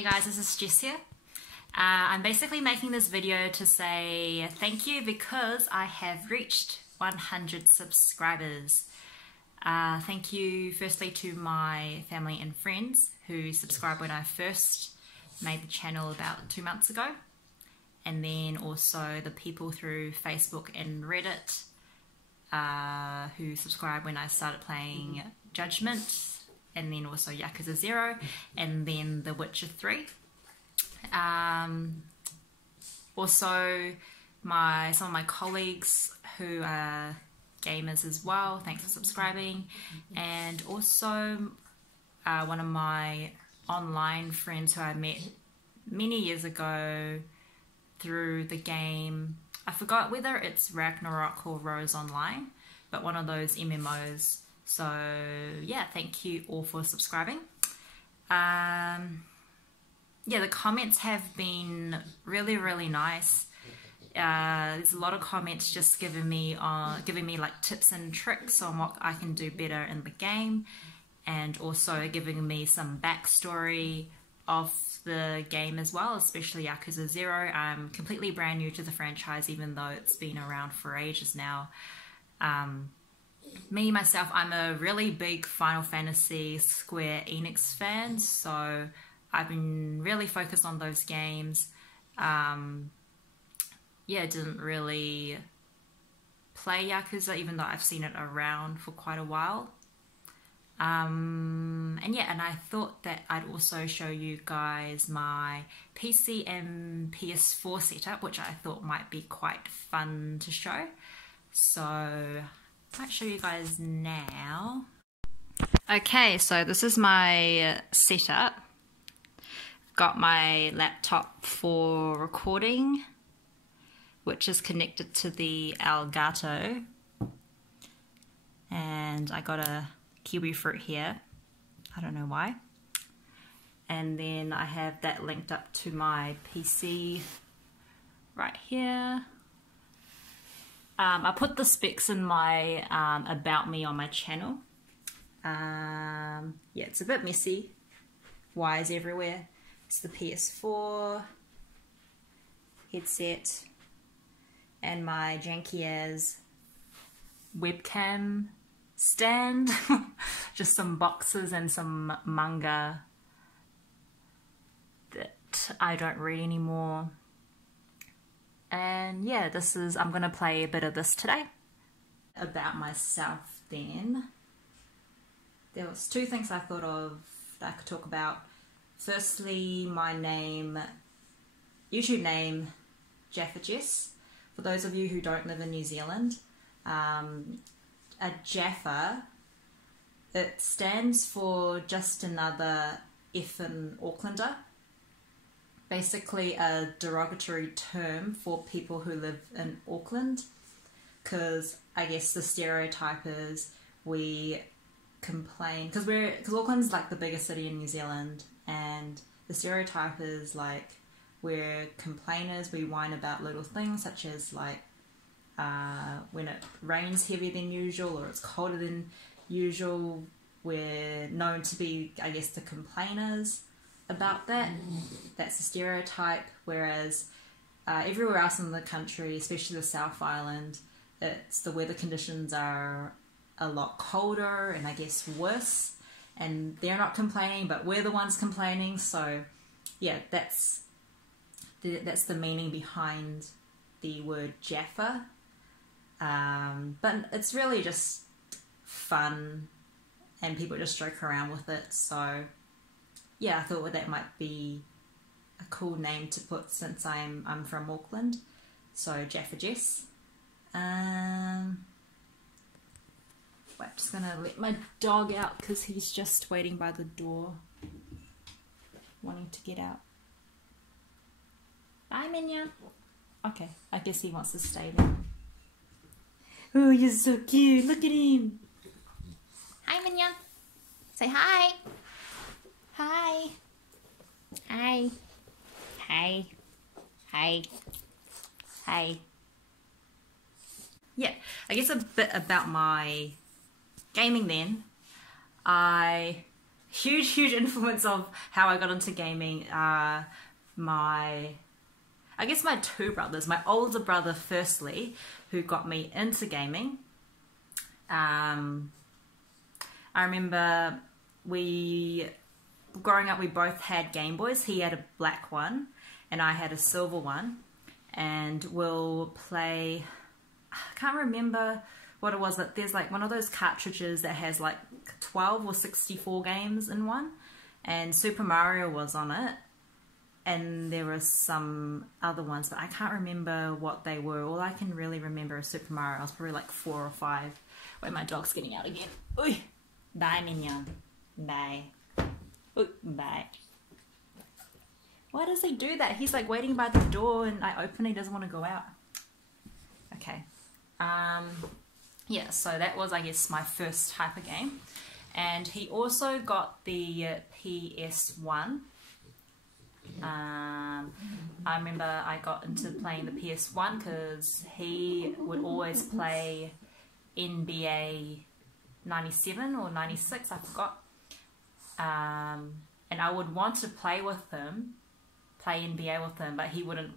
Hey guys, this is Jess here. I'm basically making this video to say thank you because I have reached 100 subscribers. Thank you firstly to my family and friends who subscribed when I first made the channel about 2 months ago, and then also the people through Facebook and Reddit who subscribed when I started playing Judgment, and then also Yakuza 0, and then The Witcher 3. Also some of my colleagues who are gamers as well, thanks for subscribing. And also one of my online friends who I met many years ago through the game, I forgot whether it's Ragnarok or Rose Online, but one of those MMOs. So yeah, thank you all for subscribing. Yeah, the comments have been really nice. There's a lot of comments just giving me like tips and tricks on what I can do better in the game, and also giving me some backstory of the game as well, especially Yakuza 0. I'm completely brand new to the franchise, even though it's been around for ages now. Me, myself, I'm a really big Final Fantasy Square Enix fan, so I've been really focused on those games. Yeah, didn't really play Yakuza, even though I've seen it around for quite a while. And I thought that I'd also show you guys my PC and PS4 setup, which I thought might be quite fun to show. So I might show you guys now. Okay, so this is my setup. Got my laptop for recording, which is connected to the Elgato, and I got a kiwi fruit here, I don't know why, and then I have that linked up to my PC right here. I put the specs in my about me on my channel. Yeah, it's a bit messy, wires everywhere. It's the PS4 headset and my janky as webcam stand. Just some boxes and some manga that I don't read anymore. And yeah, I'm gonna play a bit of this today. About myself then, there was 2 things I thought of that I could talk about. Firstly, my name, YouTube name, JafaJess. For those of you who don't live in New Zealand, a Jaffa, it stands for just another effing Aucklander. Basically a derogatory term for people who live in Auckland, because I guess the stereotype is we complain, because Auckland's like the biggest city in New Zealand, and the stereotype is like we're complainers, we whine about little things such as like when it rains heavier than usual or it's colder than usual. We're known to be, I guess, the complainers about that. That's the stereotype, whereas everywhere else in the country, especially the South Island, the weather conditions are a lot colder and I guess worse, and they're not complaining, but we're the ones complaining. So yeah, that's the meaning behind the word Jaffa. But it's really just fun and people just joke around with it. So yeah, I thought that might be a cool name to put since I'm from Auckland. So JafaJess. I'm just gonna let my dog out because he's just waiting by the door, wanting to get out. Bye, Minion. Okay, I guess he wants to stay there. Oh, you're so cute. Look at him. Hi, Minion. Say hi. Hi. Hi. Hi. Hi. Hi. Yeah, I guess a bit about my gaming then. I huge influence of how I got into gaming are I guess my two brothers. My older brother, firstly, who got me into gaming. I remember growing up, we both had Game Boys. He had a black one and I had a silver one. And we'll play, I can't remember what it was, but there's like one of those cartridges that has like 12 or 64 games in one. And Super Mario was on it. And there were some other ones, but I can't remember what they were. All I can really remember is Super Mario. I was probably like 4 or 5. Wait, my dog's getting out again. Oi! Bye, Mignon. Bye. Oi, bye. Why does he do that? He's like waiting by the door and I open, he doesn't want to go out. Okay. Yeah, so that was, I guess, my first type of game. And he also got the PS1. I remember I got into playing the PS1 because he would always play NBA 97 or 96, I forgot. And I would want to play NBA with him, but he wouldn't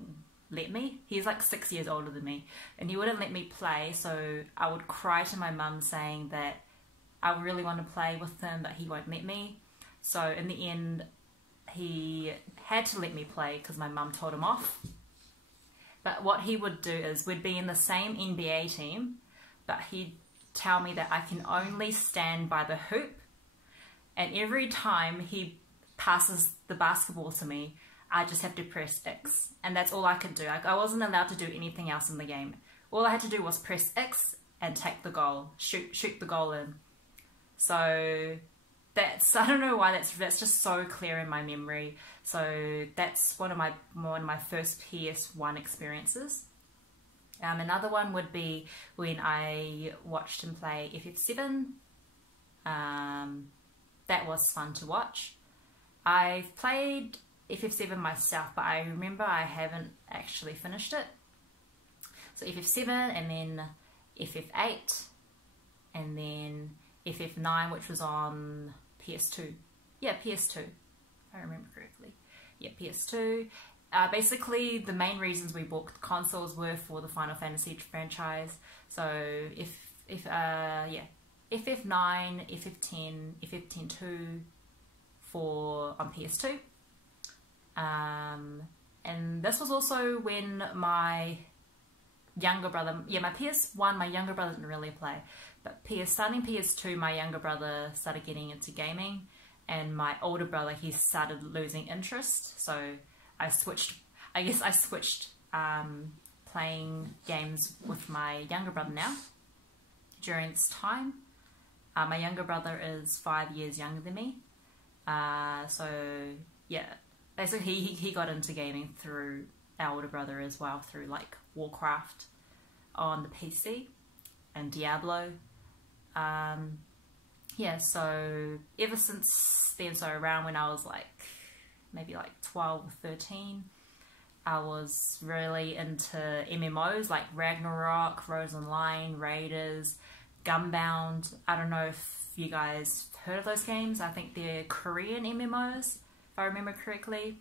let me. He's like 6 years older than me, and he wouldn't let me play, so I would cry to my mum saying that I really want to play with him, but he won't let me. So in the end, he had to let me play because my mum told him off. But what he would do is we'd be in the same NBA team, but he'd tell me that I can only stand by the hoop, and every time he passes the basketball to me, I just have to press X, and that's all I could do. I wasn't allowed to do anything else in the game. All I had to do was press X and take the goal, shoot the goal in. So that's, I don't know why that's just so clear in my memory. So that's one of my first PS1 experiences. Another one would be when I watched him play FF7. That was fun to watch. I've played FF7 myself, but I remember I haven't actually finished it. So FF7 and then FF8 and then FF9, which was on PS2. Yeah, PS2, if I remember correctly. Yeah, PS2. Basically, the main reasons we bought consoles were for the Final Fantasy franchise. So FF9, FF10, FF10-2 on PS2. And this was also when my younger brother, my PS1, my younger brother didn't really play, but starting PS2, my younger brother started getting into gaming, and my older brother, he started losing interest, so I switched playing games with my younger brother now during this time. My younger brother is 5 years younger than me, so yeah, basically he got into gaming through our older brother as well, through like Warcraft on the PC and Diablo. Yeah, so ever since then, so around when I was like maybe like 12 or 13, I was really into MMOs like Ragnarok, Rose Online, Raiders, Gunbound. I don't know if you guys heard of those games. I think they're Korean MMOs, if I remember correctly.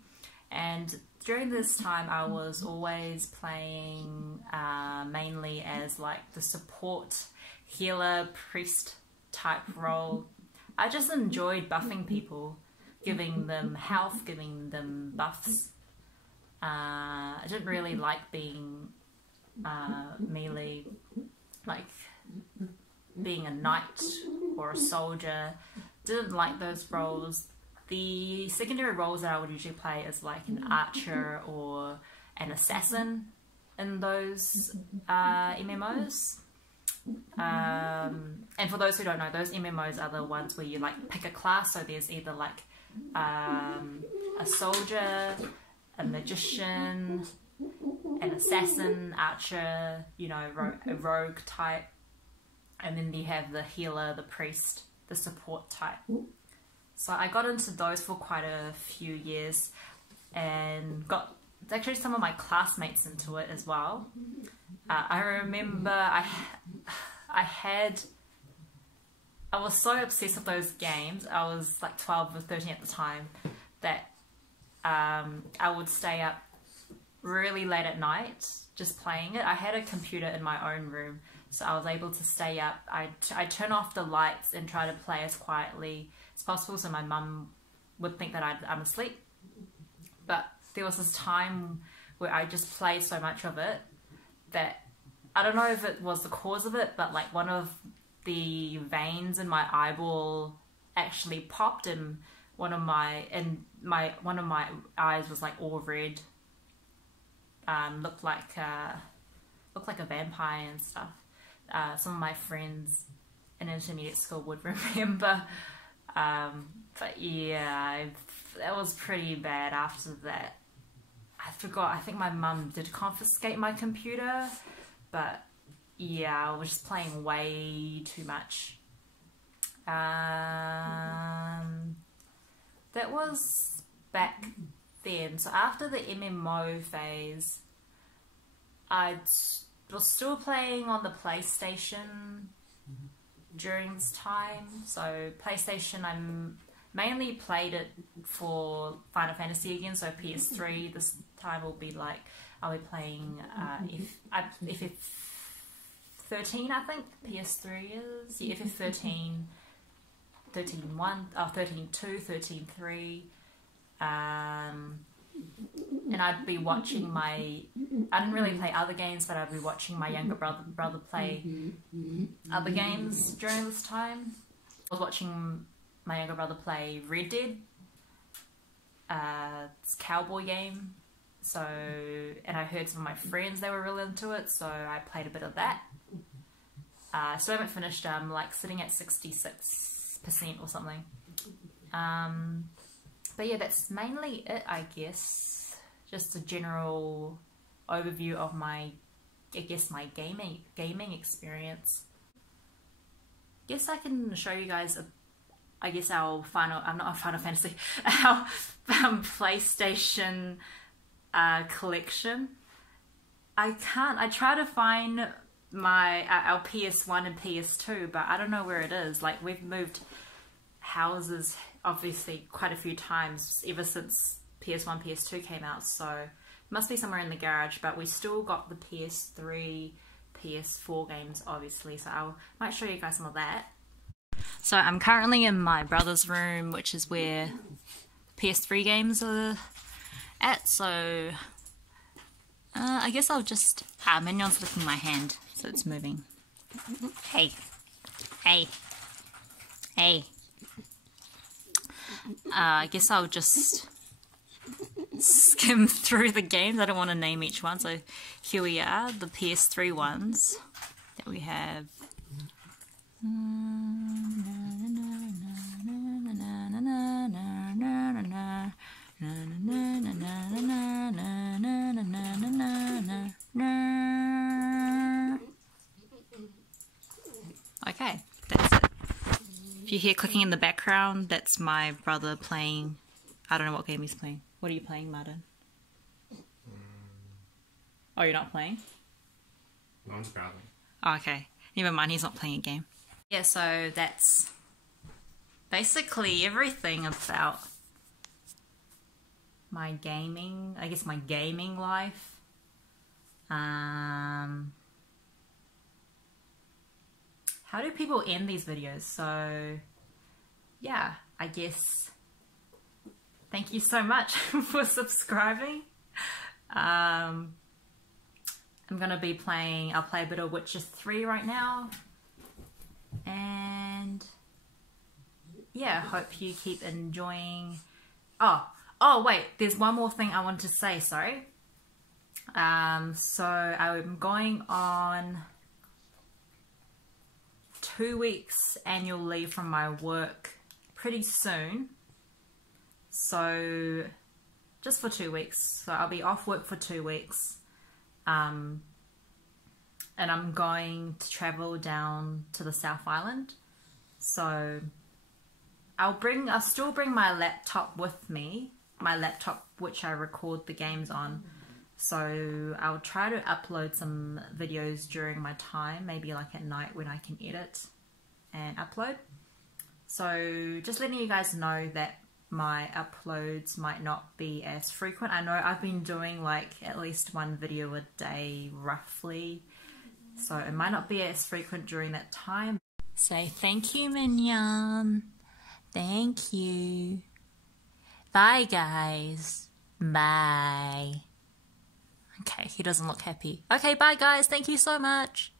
And during this time, I was always playing mainly as like the support, healer, priest type role. I just enjoyed buffing people, giving them health, giving them buffs. I didn't really like being melee, like being a knight or a soldier. Didn't like those roles. The secondary roles that I would usually play is like an archer or an assassin in those MMOs. And for those who don't know, those MMOs are the ones where you like pick a class. So there's either like a soldier, a magician, an assassin, archer, you know, a rogue type, and then you have the healer, the priest, the support type. So I got into those for quite a few years and got actually some of my classmates into it as well. I remember I had I was so obsessed with those games. I was like 12 or 13 at the time that I would stay up really late at night just playing it. I had a computer in my own room, so I was able to stay up. I turn off the lights and try to play as quietly as possible so my mum would think that I'm asleep. But there was this time where I just played so much of it that I don't know if it was the cause of it, but like one of the veins in my eyeball actually popped, and one of my eyes was like all red. Looked like a vampire and stuff. Some of my friends in intermediate school would remember. But yeah, that was pretty bad after that. I forgot, I think my mum did confiscate my computer, but yeah, I was just playing way too much. That was back then. So after the MMO phase, I was still playing on the PlayStation during this time. So PlayStation, I mainly played it for Final Fantasy again. So PS3 this time will be like, I'll be playing FF13, I think PS3 is. Yeah, FF13, 13.1, 13.2, 13.3. And I'd be watching I didn't really play other games, but I'd be watching my younger brother play other games during this time. I was watching my younger brother play Red Dead. It's a cowboy game. So, and I heard some of my friends, they were really into it, so I played a bit of that. So I haven't finished, I'm like sitting at 66% or something. But yeah, that's mainly it, I guess. Just a general overview of my gaming experience. Guess I can show you guys our not Final Fantasy, our PlayStation collection. I try to find our PS1 and PS2, but I don't know where it is. Like, we've moved houses obviously quite a few times ever since PS1, PS2 came out, so it must be somewhere in the garage, but we still got the PS3, PS4 games obviously, so I might show you guys some of that. So I'm currently in my brother's room, which is where PS3 games are at, so I guess I'll just... Mignon's licking my hand, so it's moving. Hey. Hey. Hey. I guess I'll just skim through the games. I don't want to name each one, so here we are, the PS3 ones that we have. Okay, that's it. If you hear clicking in the background, that's my brother playing. I don't know what game he's playing. What are you playing, Martin? Oh, you're not playing? Mine's grabbing. Oh, okay. Never mind, he's not playing a game. Yeah, so that's basically everything about my gaming, I guess my gaming life. How do people end these videos? So, yeah, I guess thank you so much for subscribing. I'm gonna be playing, I'll play a bit of Witcher 3 right now. And yeah, hope you keep enjoying. Oh wait, there's one more thing I want to say, sorry. So I'm going on 2 weeks annual leave from my work pretty soon. So just for 2 weeks. So I'll be off work for 2 weeks. And I'm going to travel down to the South Island. So I'll still bring my laptop with me. My laptop which I record the games on. So I'll try to upload some videos during my time, maybe like at night when I can edit and upload. So just letting you guys know that my uploads might not be as frequent. I know I've been doing like at least one video a day roughly, so it might not be as frequent during that time. Say thank you, Mignon. Thank you. Bye, guys. Bye. Okay, he doesn't look happy. Okay, bye, guys. Thank you so much.